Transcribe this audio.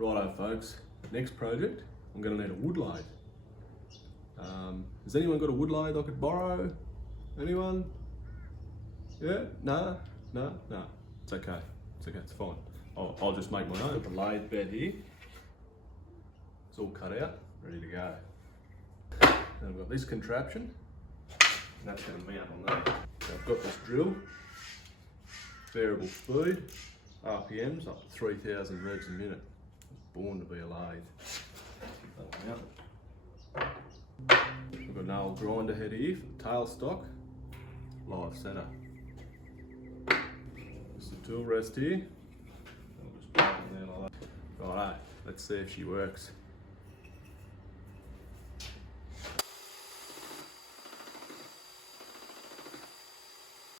Righto folks, next project, I'm going to need a wood lathe. Has anyone got a wood lathe I could borrow? Anyone? Yeah? No? It's okay. It's fine. I'll just make my own. The lathe bed here. It's all cut out, ready to go. And I've got this contraption, and that's going to mount on that. So I've got this drill, variable speed, RPMs up to 3,000 revs a minute. Born to be a lathe. That'll mount. I've got an old grinder head here for the tail stock, live centre. Just the tool rest here. I'll just put it in there like that. Righto, let's see if she works.